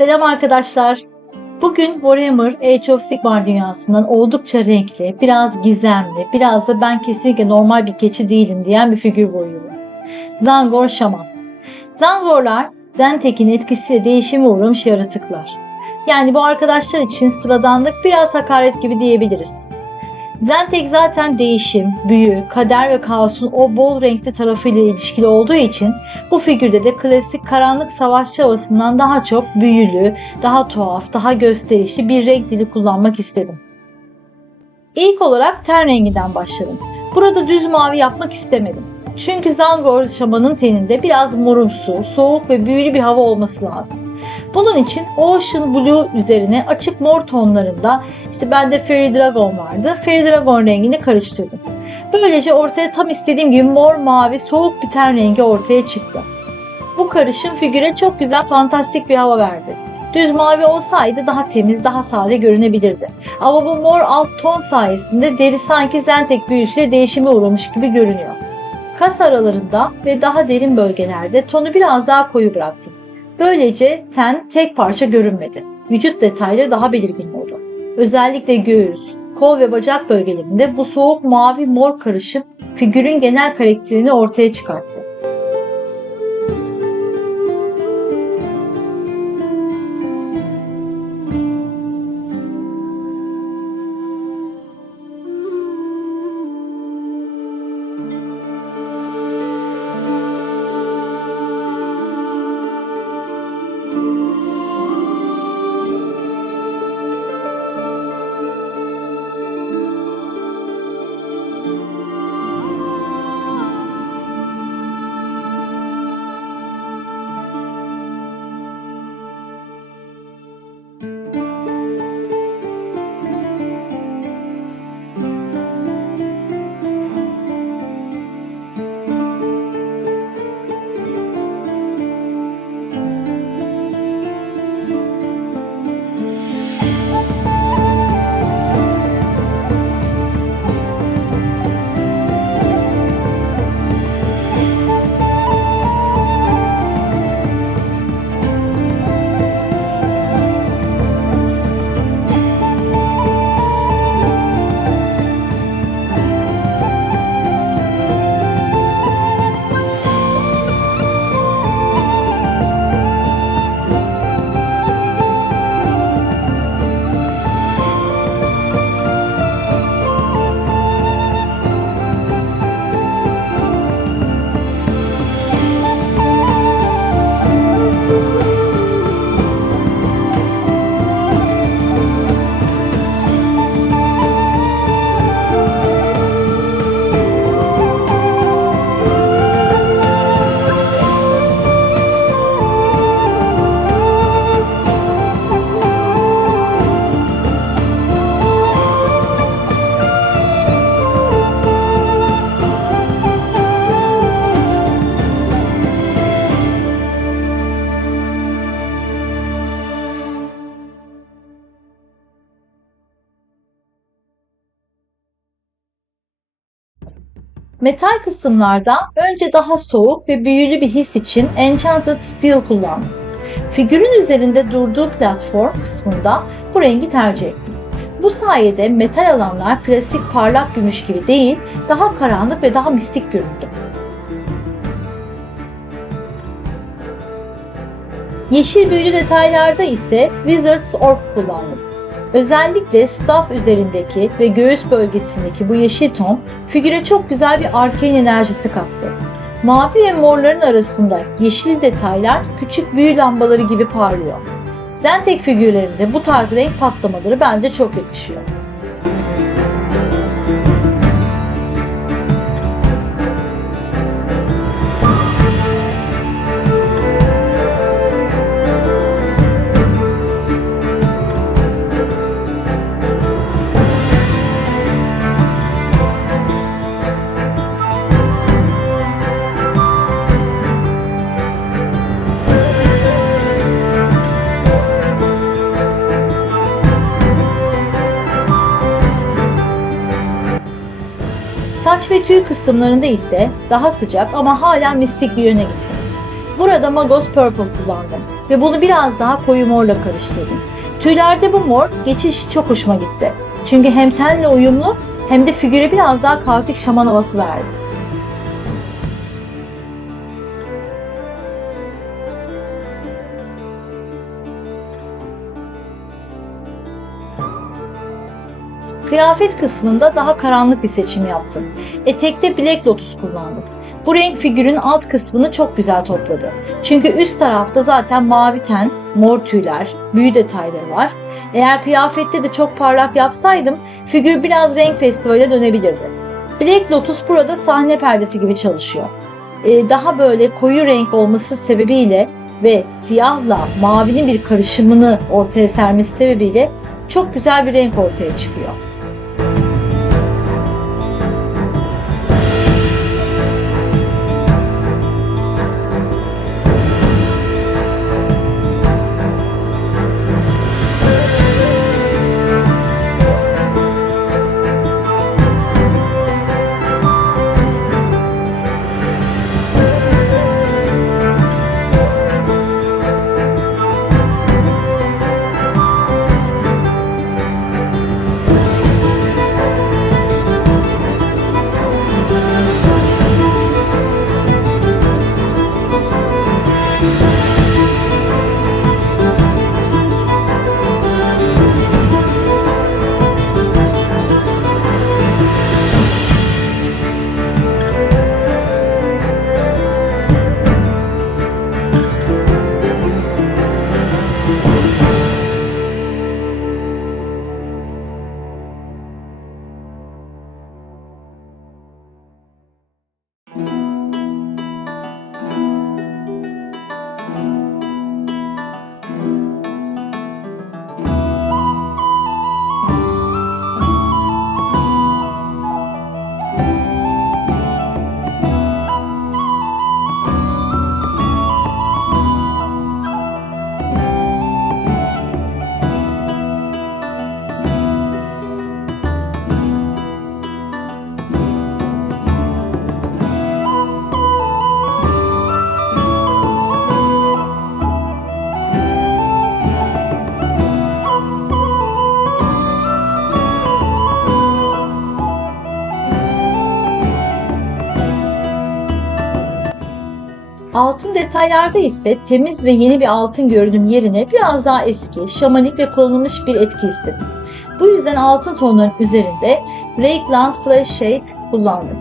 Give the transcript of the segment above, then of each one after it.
Selam arkadaşlar. Bugün Warhammer Age of Sigmar dünyasından oldukça renkli, biraz gizemli, biraz da ben kesinlikle normal bir keçi değilim diyen bir figür boyuyorum. Tzaangor Şaman. Tzaangorlar, Zentek'in etkisiyle değişime uğramış yaratıklar. Yani bu arkadaşlar için sıradanlık biraz hakaret gibi diyebiliriz. Zentek zaten değişim, büyü, kader ve kaosun o bol renkli tarafıyla ilişkili olduğu için bu figürde de klasik karanlık savaşçı havasından daha çok büyülü, daha tuhaf, daha gösterişli bir renk dili kullanmak istedim. İlk olarak ten renginden başladım. Burada düz mavi yapmak istemedim. Çünkü Tzaangor Şaman'ın teninde biraz morumsu, soğuk ve büyülü bir hava olması lazım. Bunun için Ocean Blue üzerine açık mor tonlarında bende Fairy Dragon vardı. Fairy Dragon rengini karıştırdım. Böylece ortaya tam istediğim gibi mor mavi soğuk bir ten rengi ortaya çıktı. Bu karışım figüre çok güzel fantastik bir hava verdi. Düz mavi olsaydı daha temiz, daha sade görünebilirdi. Ama bu mor alt ton sayesinde deri sanki Zentek büyüsüyle değişime uğramış gibi görünüyor. Kas aralarında ve daha derin bölgelerde tonu biraz daha koyu bıraktım. Böylece ten tek parça görünmedi. Vücut detayları daha belirgin oldu. Özellikle göğüs, kol ve bacak bölgelerinde bu soğuk mavi mor karışım figürün genel karakterini ortaya çıkarttı. Metal kısımlarda önce daha soğuk ve büyülü bir his için Enchanted Steel kullandım. Figürün üzerinde durduğu platform kısmında bu rengi tercih ettim. Bu sayede metal alanlar klasik parlak gümüş gibi değil, daha karanlık ve daha mistik göründü. Yeşil büyülü detaylarda ise Wizard's Orb kullandım. Özellikle staff üzerindeki ve göğüs bölgesindeki bu yeşil ton figüre çok güzel bir arcane enerjisi kattı. Mavi ve morların arasında yeşil detaylar küçük büyü lambaları gibi parlıyor. Zentek figürlerinde bu tarz renk patlamaları bence çok yakışıyor. Saç ve tüy kısımlarında ise daha sıcak ama hala mistik bir yöne gittim. Burada Magos Purple kullandım ve bunu biraz daha koyu morla karıştırdım. Tüylerde bu mor geçiş çok hoşuma gitti. Çünkü hem tenle uyumlu hem de figüre biraz daha kaotik şaman havası verdi. Kıyafet kısmında daha karanlık bir seçim yaptım. Etekte Black Lotus kullandım. Bu renk figürün alt kısmını çok güzel topladı. Çünkü üst tarafta zaten mavi ten, mor tüyler, büyü detayları var. Eğer kıyafette de çok parlak yapsaydım figür biraz renk festivaline dönebilirdi. Black Lotus burada sahne perdesi gibi çalışıyor. Daha böyle koyu renk olması sebebiyle ve siyahla mavinin bir karışımını ortaya sermesi sebebiyle çok güzel bir renk ortaya çıkıyor. Altın detaylarda ise temiz ve yeni bir altın görünüm yerine biraz daha eski, şamanik ve kullanılmış bir etki istedim. Bu yüzden altın tonların üzerinde Raycland Flash Shade kullandım.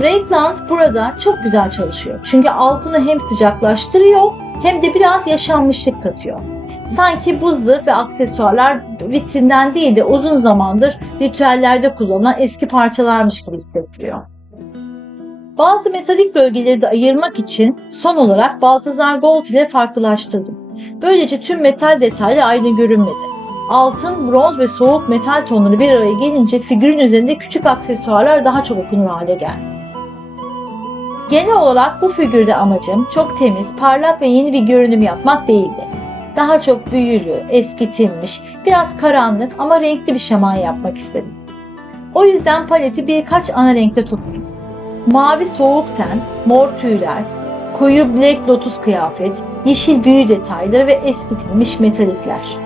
Raycland burada çok güzel çalışıyor. Çünkü altını hem sıcaklaştırıyor hem de biraz yaşanmışlık katıyor. Sanki bu zırh ve aksesuarlar vitrinden değil de uzun zamandır ritüellerde kullanılan eski parçalarmış gibi hissettiriyor. Bazı metalik bölgeleri de ayırmak için son olarak Balthazar Gold ile farklılaştırdım. Böylece tüm metal detaylar aynı görünmedi. Altın, bronz ve soğuk metal tonları bir araya gelince figürün üzerinde küçük aksesuarlar daha çok okunur hale geldi. Genel olarak bu figürde amacım çok temiz, parlak ve yeni bir görünüm yapmak değildi. Daha çok büyülü, eskitilmiş, biraz karanlık ama renkli bir şaman yapmak istedim. O yüzden paleti birkaç ana renkte tuttum. Mavi soğuk ten, mor tüyler, koyu Black Lotus kıyafet, yeşil büyü detayları ve eskitilmiş metalikler.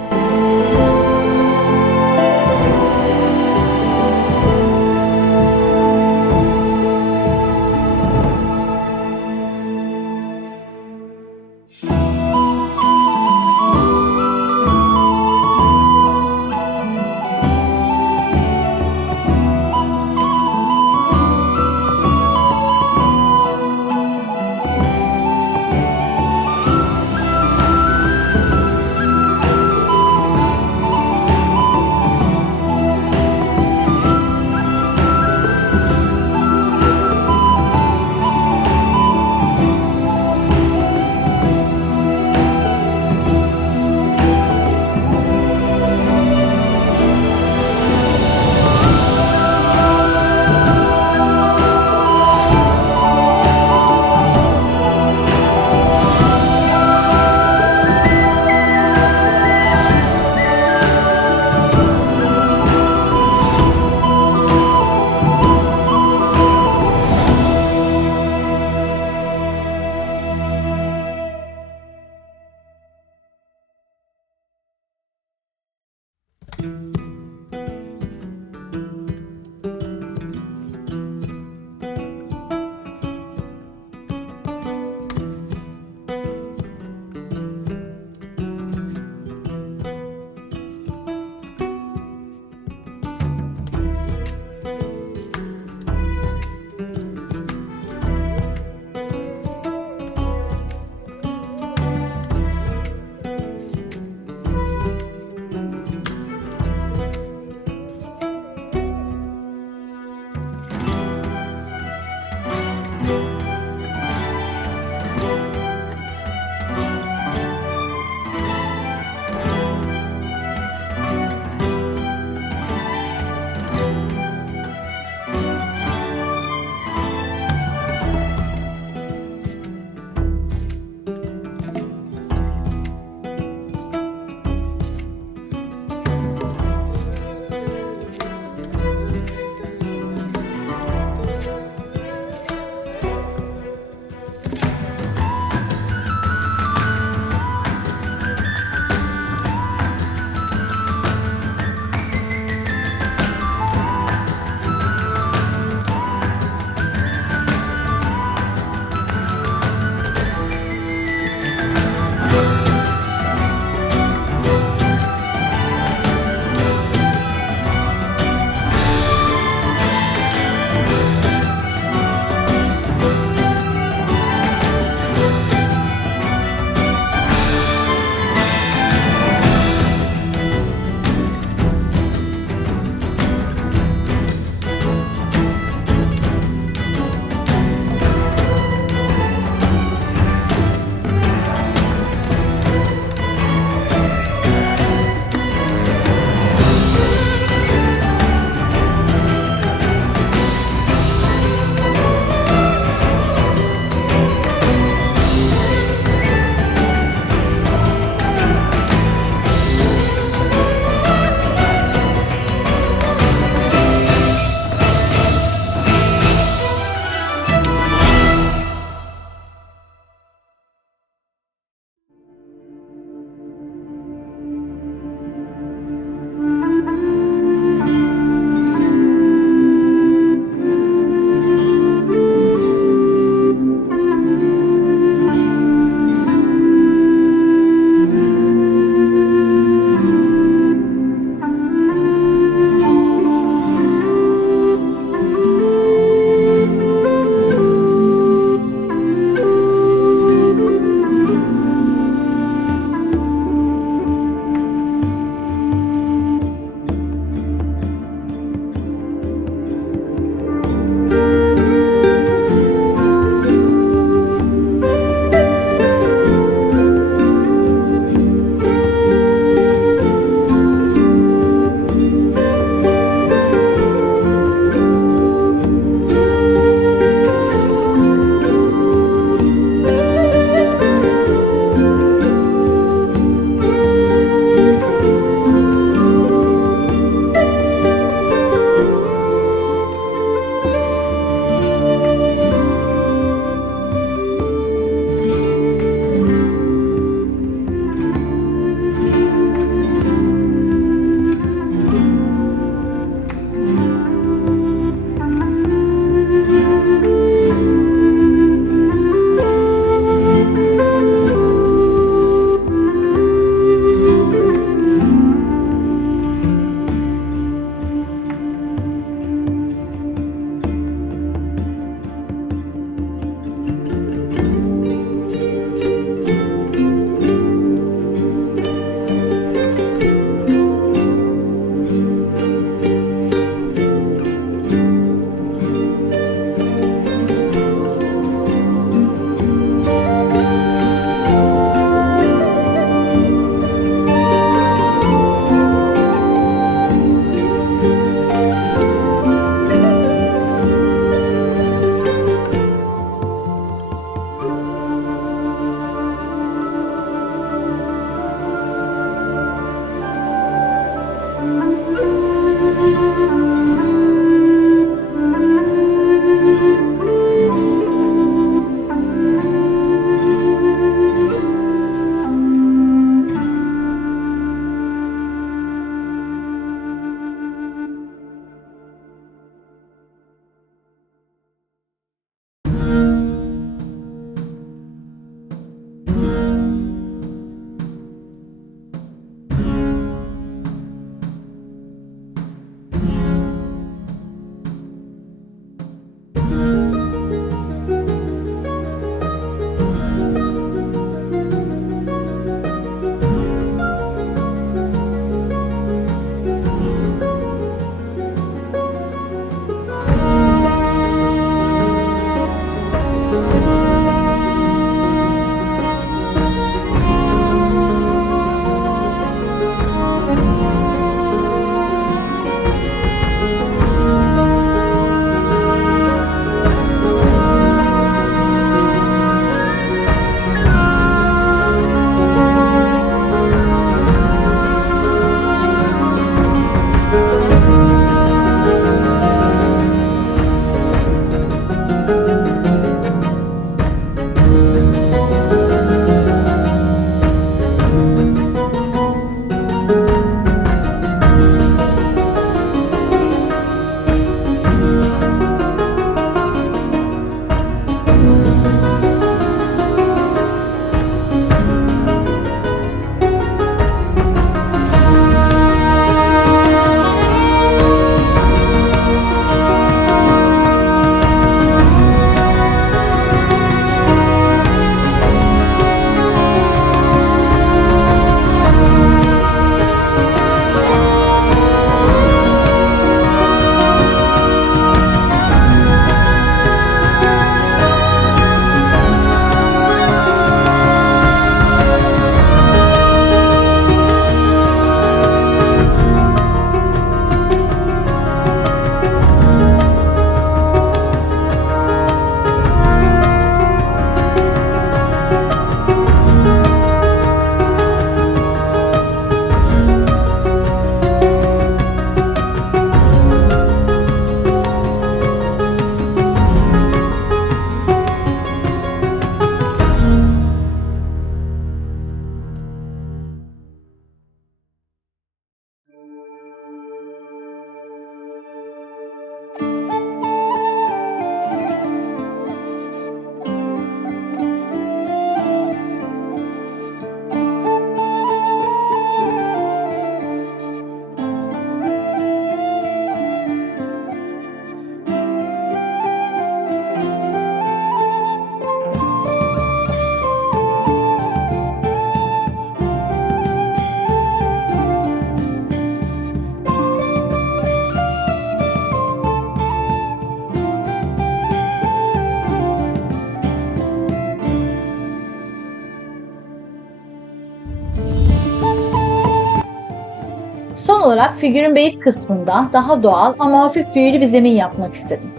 olarak figürün base kısmında daha doğal ama hafif büyülü bir zemin yapmak istedim.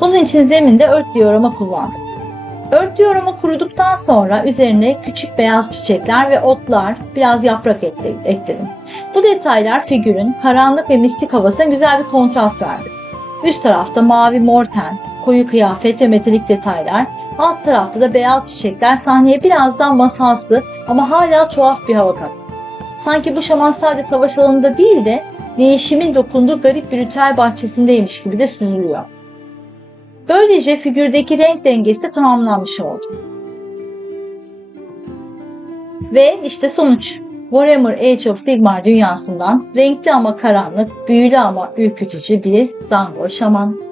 Bunun için zeminde ört diorama kullandım. Ört diorama kuruduktan sonra üzerine küçük beyaz çiçekler ve otlar, biraz yaprak ekledim. Bu detaylar figürün karanlık ve mistik havasına güzel bir kontrast verdi. Üst tarafta mavi mor ten, koyu kıyafet ve metalik detaylar, alt tarafta da beyaz çiçekler sahneye biraz daha masalsı ama hala tuhaf bir hava kattı. Sanki bu şaman sadece savaş alanında değil de değişimin dokunduğu garip bir ritüel bahçesindeymiş gibi de süzülüyor. Böylece figürdeki renk dengesi de tamamlanmış oldu. Ve işte sonuç. Warhammer Age of Sigmar dünyasından renkli ama karanlık, büyülü ama ürkütücü bir Zangor şaman.